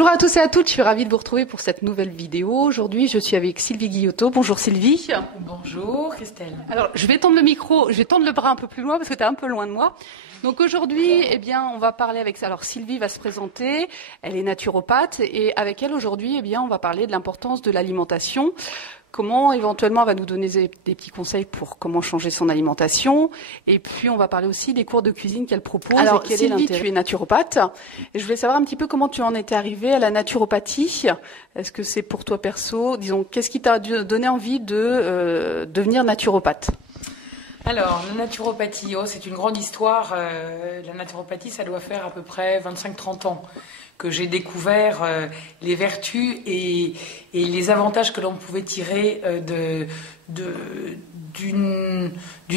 Bonjour à tous et à toutes, je suis ravie de vous retrouver pour cette nouvelle vidéo. Aujourd'hui, je suis avec Sylvie Guillotot. Bonjour Sylvie. Bonjour Christelle. Alors, je vais tendre le micro, je vais tendre le bras un peu plus loin parce que tu es un peu loin de moi. Donc aujourd'hui, eh bien, on va parler avec... Alors Sylvie va se présenter, elle est naturopathe et avec elle aujourd'hui, eh bien, on va parler de l'importance de l'alimentation. Comment éventuellement elle va nous donner des petits conseils pour comment changer son alimentation. Et puis on va parler aussi des cours de cuisine qu'elle propose. Alors Sylvie, tu es naturopathe. Et je voulais savoir un petit peu comment tu en étais arrivée à la naturopathie. Est-ce que c'est pour toi perso, disons, qu'est-ce qui t'a donné envie de devenir naturopathe ? Alors, la naturopathie, c'est une grande histoire. La naturopathie, ça doit faire à peu près 25-30 ans que j'ai découvert les vertus et les avantages que l'on pouvait tirer d'une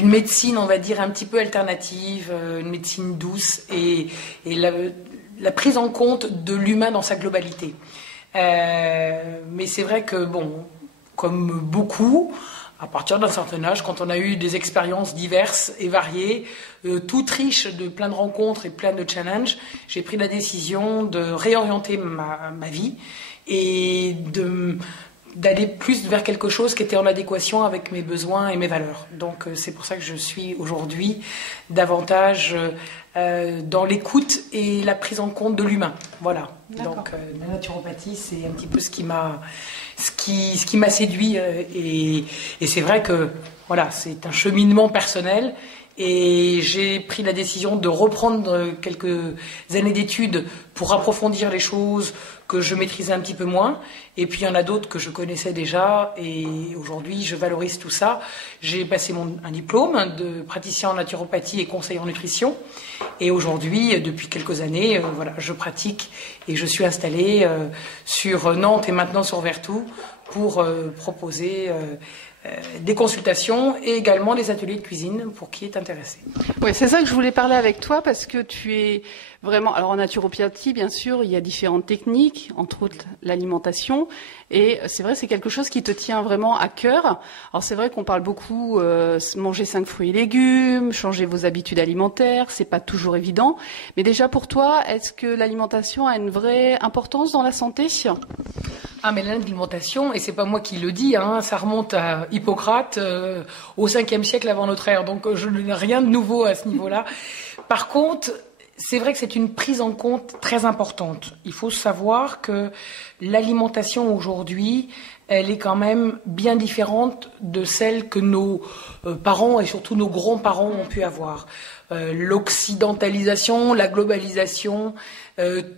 médecine, on va dire, un petit peu alternative, une médecine douce et la prise en compte de l'humain dans sa globalité. Mais c'est vrai que, bon, comme beaucoup, à partir d'un certain âge, quand on a eu des expériences diverses et variées, toutes riches de plein de rencontres et plein de challenges, j'ai pris la décision de réorienter ma vie et d'aller plus vers quelque chose qui était en adéquation avec mes besoins et mes valeurs. Donc c'est pour ça que je suis aujourd'hui davantage dans l'écoute et la prise en compte de l'humain. Voilà. Donc la naturopathie, c'est un petit peu ce qui m'a séduit et c'est vrai que voilà, c'est un cheminement personnel. Et j'ai pris la décision de reprendre quelques années d'études pour approfondir les choses que je maîtrisais un petit peu moins. Et puis il y en a d'autres que je connaissais déjà. Et aujourd'hui, je valorise tout ça. J'ai passé un diplôme de praticien en naturopathie et conseiller en nutrition. Et aujourd'hui, depuis quelques années, voilà, je pratique et je suis installée sur Nantes et maintenant sur Vertou pour proposer des consultations et également des ateliers de cuisine pour qui est intéressé. Oui, c'est ça que je voulais parler avec toi parce que tu es vraiment... Alors en naturopathie, bien sûr, il y a différentes techniques, entre autres l'alimentation. Et c'est vrai, c'est quelque chose qui te tient vraiment à cœur. Alors c'est vrai qu'on parle beaucoup manger 5 fruits et légumes, changer vos habitudes alimentaires, c'est pas toujours évident. Mais déjà pour toi, est-ce que l'alimentation a une vraie importance dans la santé ? Ah, mais l'alimentation, et c'est pas moi qui le dis, hein, ça remonte à Hippocrate au 5e siècle avant notre ère, donc je n'ai rien de nouveau à ce niveau-là. Par contre, c'est vrai que c'est une prise en compte très importante. Il faut savoir que l'alimentation aujourd'hui, elle est quand même bien différente de celle que nos parents et surtout nos grands-parents ont pu avoir. L'occidentalisation, la globalisation,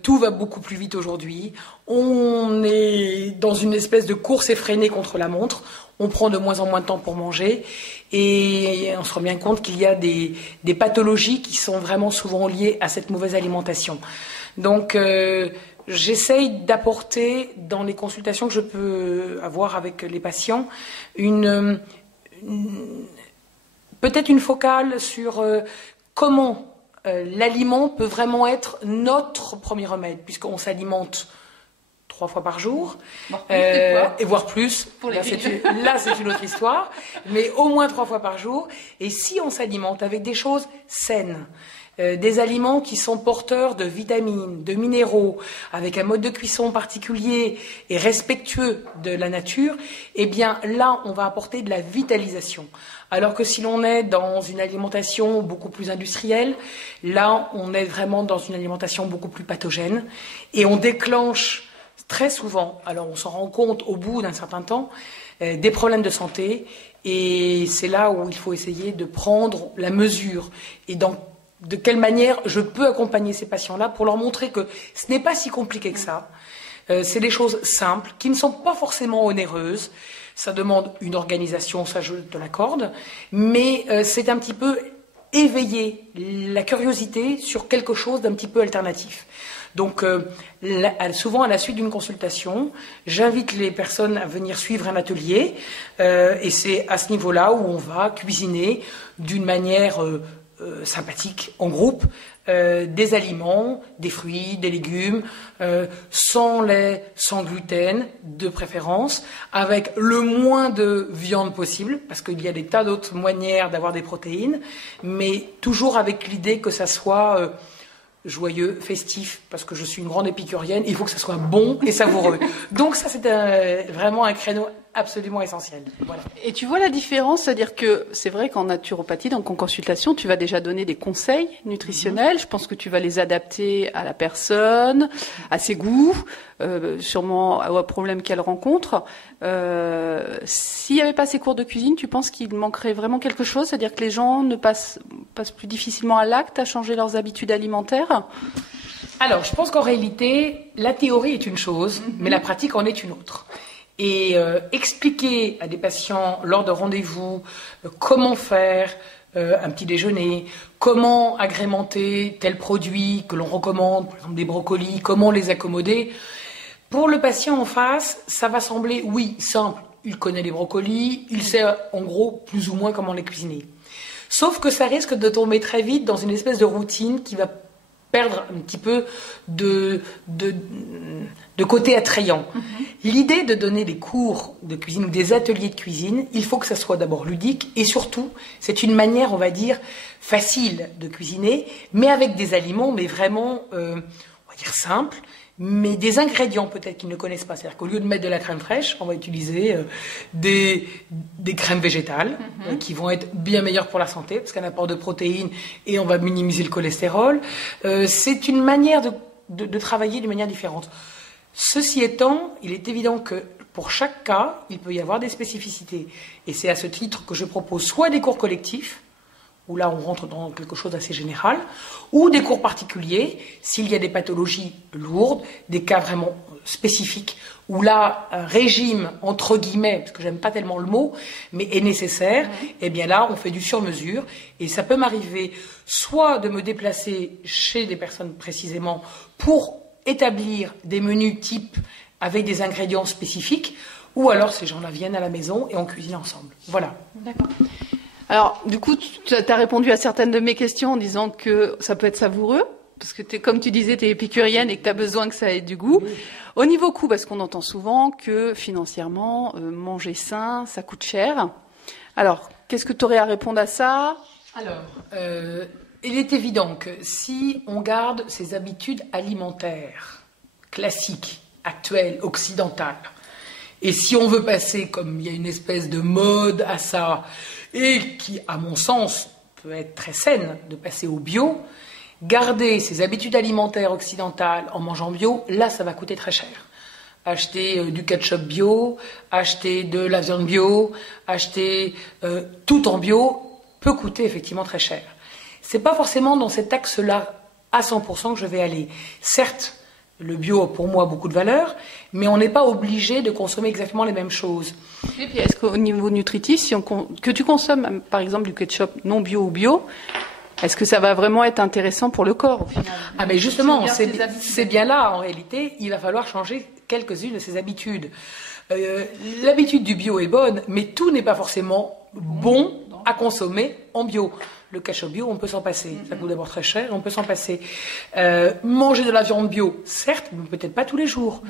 tout va beaucoup plus vite aujourd'hui. On est dans une espèce de course effrénée contre la montre. On prend de moins en moins de temps pour manger et on se rend bien compte qu'il y a des pathologies qui sont vraiment souvent liées à cette mauvaise alimentation. Donc j'essaye d'apporter dans les consultations que je peux avoir avec les patients peut-être une focale sur comment l'aliment peut vraiment être notre premier remède, puisqu'on s'alimente 3 fois par jour, et voire plus. Là, c'est une autre histoire, mais au moins 3 fois par jour. Et si on s'alimente avec des choses saines, des aliments qui sont porteurs de vitamines, de minéraux, avec un mode de cuisson particulier et respectueux de la nature, eh bien là, on va apporter de la vitalisation. Alors que si l'on est dans une alimentation beaucoup plus industrielle, là, on est vraiment dans une alimentation beaucoup plus pathogène et on déclenche très souvent, alors on s'en rend compte au bout d'un certain temps, des problèmes de santé et c'est là où il faut essayer de prendre la mesure et de quelle manière je peux accompagner ces patients-là pour leur montrer que ce n'est pas si compliqué que ça. C'est des choses simples, qui ne sont pas forcément onéreuses. Ça demande une organisation, ça je te l'accorde, mais c'est un petit peu éveiller la curiosité sur quelque chose d'un petit peu alternatif. Donc, souvent à la suite d'une consultation, j'invite les personnes à venir suivre un atelier et c'est à ce niveau-là où on va cuisiner d'une manière sympathique, en groupe, des aliments, des fruits, des légumes, sans lait, sans gluten, de préférence, avec le moins de viande possible, parce qu'il y a des tas d'autres manières d'avoir des protéines, mais toujours avec l'idée que ça soit joyeux, festif, parce que je suis une grande épicurienne, il faut que ça soit bon et savoureux. Donc ça, c'est vraiment un créneau absolument essentiel. Voilà. Et tu vois la différence, c'est-à-dire que c'est vrai qu'en naturopathie, donc en consultation, tu vas déjà donner des conseils nutritionnels. Je pense que tu vas les adapter à la personne, à ses goûts, sûrement aux problèmes qu'elle rencontre. S'il n'y avait pas ces cours de cuisine, tu penses qu'il manquerait vraiment quelque chose, c'est-à-dire que les gens ne passent plus difficilement à l'acte, à changer leurs habitudes alimentaires? Alors, je pense qu'en réalité, la théorie est une chose, mais la pratique en est une autre. Et expliquer à des patients lors de rendez-vous comment faire un petit déjeuner, comment agrémenter tel produit que l'on recommande, par exemple des brocolis, comment les accommoder. Pour le patient en face, ça va sembler, oui, simple. Il connaît les brocolis, il sait en gros plus ou moins comment les cuisiner. Sauf que ça risque de tomber très vite dans une espèce de routine qui va perdre un petit peu de côté attrayant. L'idée de donner des cours de cuisine ou des ateliers de cuisine, il faut que ça soit d'abord ludique et surtout, c'est une manière, on va dire, facile de cuisiner, mais avec des aliments, mais vraiment, on va dire simples, mais des ingrédients peut-être qu'ils ne connaissent pas. C'est-à-dire qu'au lieu de mettre de la crème fraîche, on va utiliser des crèmes végétales qui vont être bien meilleures pour la santé parce qu'un apport de protéines et on va minimiser le cholestérol. C'est une manière de travailler d'une manière différente. Ceci étant, il est évident que pour chaque cas, il peut y avoir des spécificités. Et c'est à ce titre que je propose soit des cours collectifs, où là on rentre dans quelque chose d'assez général, ou des cours particuliers, s'il y a des pathologies lourdes, des cas vraiment spécifiques, où là un régime, entre guillemets, parce que j'aime pas tellement le mot, mais est nécessaire, et bien là on fait du sur-mesure, et ça peut m'arriver soit de me déplacer chez des personnes précisément pour établir des menus type avec des ingrédients spécifiques, ou alors ces gens-là viennent à la maison et on cuisine ensemble. Voilà. D'accord. Alors, du coup, tu as répondu à certaines de mes questions en disant que ça peut être savoureux, parce que comme tu disais, tu es épicurienne et que tu as besoin que ça ait du goût. Oui. Au niveau coût, parce qu'on entend souvent que financièrement, manger sain, ça coûte cher. Alors, qu'est-ce que tu aurais à répondre à ça? Alors, il est évident que si on garde ses habitudes alimentaires classiques, actuelles, occidentales, et si on veut passer, comme il y a une espèce de mode à ça, et qui, à mon sens, peut être très saine, de passer au bio, garder ses habitudes alimentaires occidentales en mangeant bio, là, ça va coûter très cher. Acheter du ketchup bio, acheter de la viande bio, acheter tout en bio, peut coûter effectivement très cher. C'est pas forcément dans cet axe-là, à 100% que je vais aller. Certes, le bio a pour moi beaucoup de valeur, mais on n'est pas obligé de consommer exactement les mêmes choses. Et puis, est-ce qu'au niveau nutritif, que tu consommes par exemple du ketchup non bio ou bio, est-ce que ça va vraiment être intéressant pour le corps au final? Ah mais justement, c'est bien là en réalité, il va falloir changer quelques-unes de ses habitudes. L'habitude du bio est bonne, mais tout n'est pas forcément bon à consommer en bio. Le ketchup bio, on peut s'en passer. Ça coûte d'abord très cher, on peut s'en passer. Manger de la viande bio, certes, mais peut-être pas tous les jours.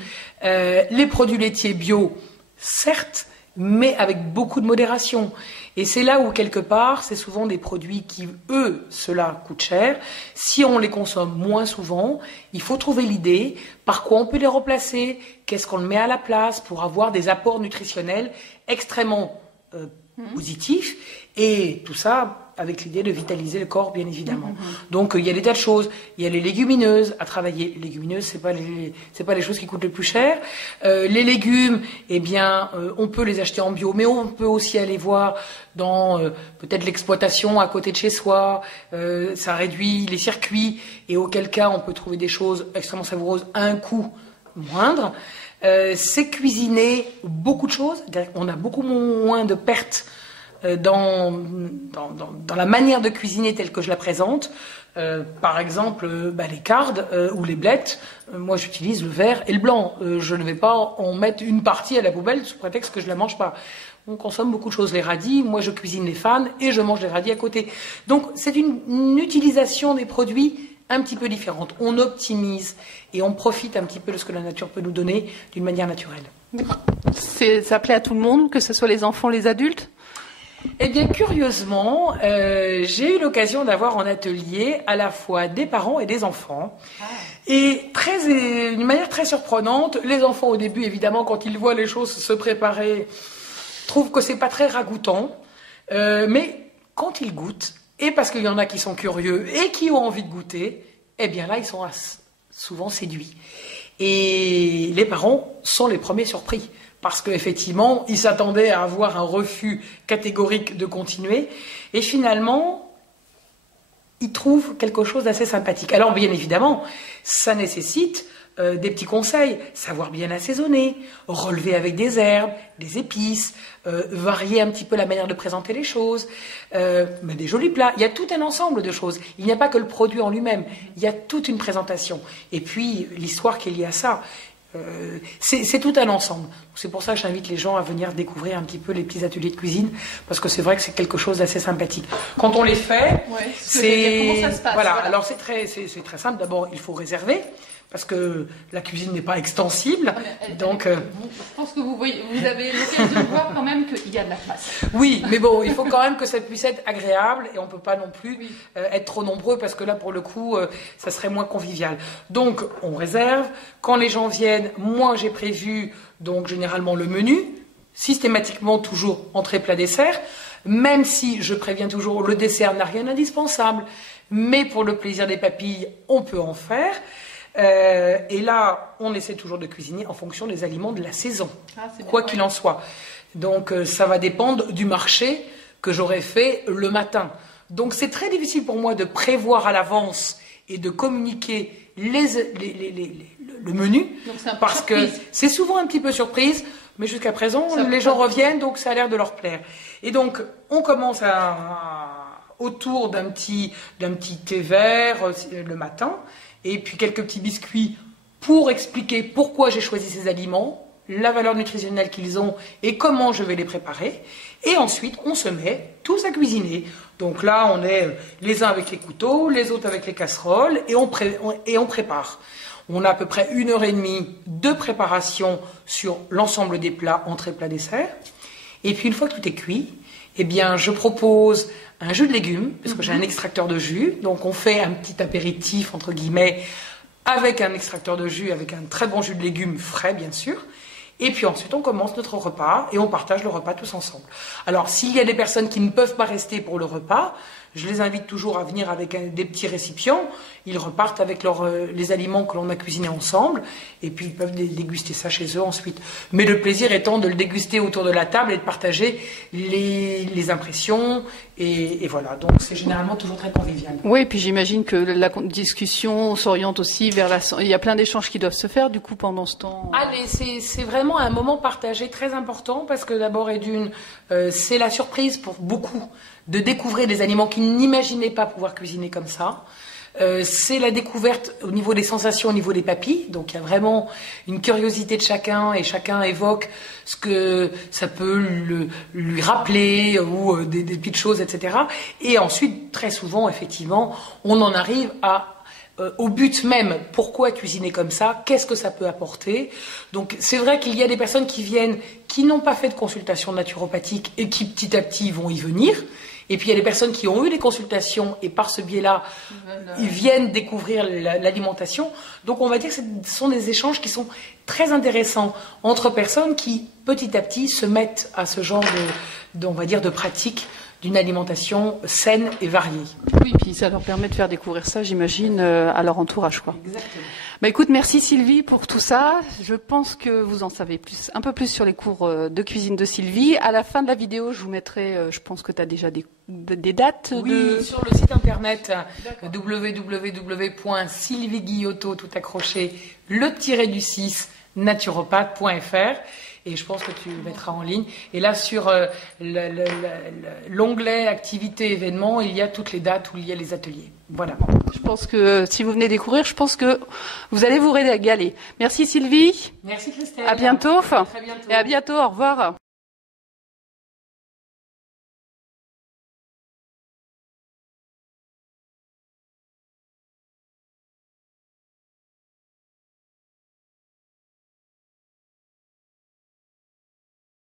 Les produits laitiers bio, certes, mais avec beaucoup de modération. Et c'est là où, quelque part, c'est souvent des produits qui, eux, cela coûte cher. Si on les consomme moins souvent, il faut trouver l'idée par quoi on peut les remplacer, qu'est-ce qu'on met à la place pour avoir des apports nutritionnels extrêmement positifs. Et tout ça avec l'idée de vitaliser le corps, bien évidemment. Donc, il y a des tas de choses. Il y a les légumineuses à travailler. Les légumineuses, c'est pas les choses qui coûtent le plus cher. Les légumes, eh bien, on peut les acheter en bio, mais on peut aussi aller voir dans peut-être l'exploitation à côté de chez soi. Ça réduit les circuits et auquel cas, on peut trouver des choses extrêmement savoureuses à un coût moindre. C'est cuisiner beaucoup de choses. On a beaucoup moins de pertes dans la manière de cuisiner telle que je la présente. Par exemple, les cardes ou les blettes, moi j'utilise le vert et le blanc. Je ne vais pas en mettre une partie à la poubelle sous prétexte que je ne la mange pas. On consomme beaucoup de choses. Les radis, moi je cuisine les fans et je mange les radis à côté. Donc c'est une utilisation des produits un petit peu différente. On optimise et on profite un petit peu de ce que la nature peut nous donner d'une manière naturelle. Ça plaît à tout le monde, que ce soit les enfants, les adultes? Eh bien, curieusement, j'ai eu l'occasion d'avoir en atelier à la fois des parents et des enfants. Et d'une manière très surprenante, les enfants au début, évidemment, quand ils voient les choses se préparer, trouvent que c'est pas très ragoûtant. Mais quand ils goûtent, et parce qu'il y en a qui sont curieux et qui ont envie de goûter, eh bien là, ils sont souvent séduits. Et les parents sont les premiers surpris. Parce qu'effectivement, ils s'attendaient à avoir un refus catégorique de continuer. Et finalement, ils trouvent quelque chose d'assez sympathique. Alors, bien évidemment, ça nécessite des petits conseils. Savoir bien assaisonner, relever avec des herbes, des épices, varier un petit peu la manière de présenter les choses, mais des jolis plats. Il y a tout un ensemble de choses. Il n'y a pas que le produit en lui-même. Il y a toute une présentation. Et puis, l'histoire qui est liée à ça. C'est tout un ensemble. C'est pour ça que j'invite les gens à venir découvrir un petit peu les petits ateliers de cuisine, parce que c'est vrai que c'est quelque chose d'assez sympathique. Quand on les fait, comment ça se passe, voilà. Alors c'est très simple. D'abord, il faut réserver, parce que la cuisine n'est pas extensible. Donc, je pense que vous avez l'occasion de voir quand même qu'il y a de la place. Oui, mais bon, il faut quand même que ça puisse être agréable, et on ne peut pas non plus être trop nombreux, parce que là, pour le coup, ça serait moins convivial. Donc, on réserve. Quand les gens viennent, moi, j'ai prévu, donc, généralement, le menu, systématiquement, toujours entrée, plat, dessert, même si je préviens toujours, le dessert n'a rien d'indispensable, mais pour le plaisir des papilles, on peut en faire. Et là, on essaie toujours de cuisiner en fonction des aliments de la saison, quoi qu'il en soit. Donc, ça va dépendre du marché que j'aurai fait le matin. Donc, c'est très difficile pour moi de prévoir à l'avance et de communiquer le menu, parce que c'est souvent un petit peu surprise, mais jusqu'à présent, les gens reviennent, donc ça a l'air de leur plaire. Et donc, on commence autour d'un petit thé vert le matin, et puis quelques petits biscuits pour expliquer pourquoi j'ai choisi ces aliments, la valeur nutritionnelle qu'ils ont et comment je vais les préparer. Et ensuite, on se met tous à cuisiner. Donc là, on est les uns avec les couteaux, les autres avec les casseroles, et on prépare. On a à peu près 1h30 de préparation sur l'ensemble des plats, entrée, plat, dessert. Et puis, une fois que tout est cuit, eh bien, je propose un jus de légumes, parce que j'ai un extracteur de jus. Donc, on fait un petit apéritif, entre guillemets, avec un extracteur de jus, avec un très bon jus de légumes frais, bien sûr. Et puis ensuite, on commence notre repas et on partage le repas tous ensemble. Alors, s'il y a des personnes qui ne peuvent pas rester pour le repas, je les invite toujours à venir avec des petits récipients. Ils repartent avec les aliments que l'on a cuisinés ensemble, et puis ils peuvent déguster ça chez eux ensuite. Mais le plaisir étant de le déguster autour de la table et de partager les impressions, et voilà. Donc c'est généralement toujours très convivial. Oui, et puis j'imagine que la discussion s'oriente aussi vers il y a plein d'échanges qui doivent se faire du coup pendant ce temps. Allez, c'est vraiment un moment partagé très important, parce que d'abord et d'une, c'est la surprise pour beaucoup de découvrir des aliments qu'ils n'imaginaient pas pouvoir cuisiner comme ça. C'est la découverte au niveau des sensations, au niveau des papilles. Donc il y a vraiment une curiosité de chacun, et chacun évoque ce que ça peut lui rappeler, ou des petites choses, etc. Et ensuite, très souvent, effectivement, on en arrive au but même. Pourquoi cuisiner comme ça? Qu'est-ce que ça peut apporter? Donc c'est vrai qu'il y a des personnes qui viennent, qui n'ont pas fait de consultation naturopathique et qui petit à petit vont y venir. Et puis il y a des personnes qui ont eu des consultations et par ce biais-là, ils viennent découvrir l'alimentation. Donc on va dire que ce sont des échanges qui sont très intéressants entre personnes qui petit à petit se mettent à ce genre on va dire, de pratique d'une alimentation saine et variée. Oui, puis ça leur permet de faire découvrir ça, j'imagine, à leur entourage, quoi. Exactement. Bah écoute, merci Sylvie pour tout ça. Je pense que vous en savez un peu plus sur les cours de cuisine de Sylvie. À la fin de la vidéo, je vous mettrai, je pense que tu as déjà des dates. Oui, sur le site internet www.sylvieguillotot, tout accroché, le-du-6 naturopathe.fr. Et je pense que tu mettras en ligne. Et là, sur l'onglet activités événements, il y a toutes les dates où il y a les ateliers. Voilà. Je pense que si vous venez découvrir, je pense que vous allez vous régaler. Merci Sylvie. Merci Christelle. À bientôt. À très bientôt. Et à bientôt. Au revoir.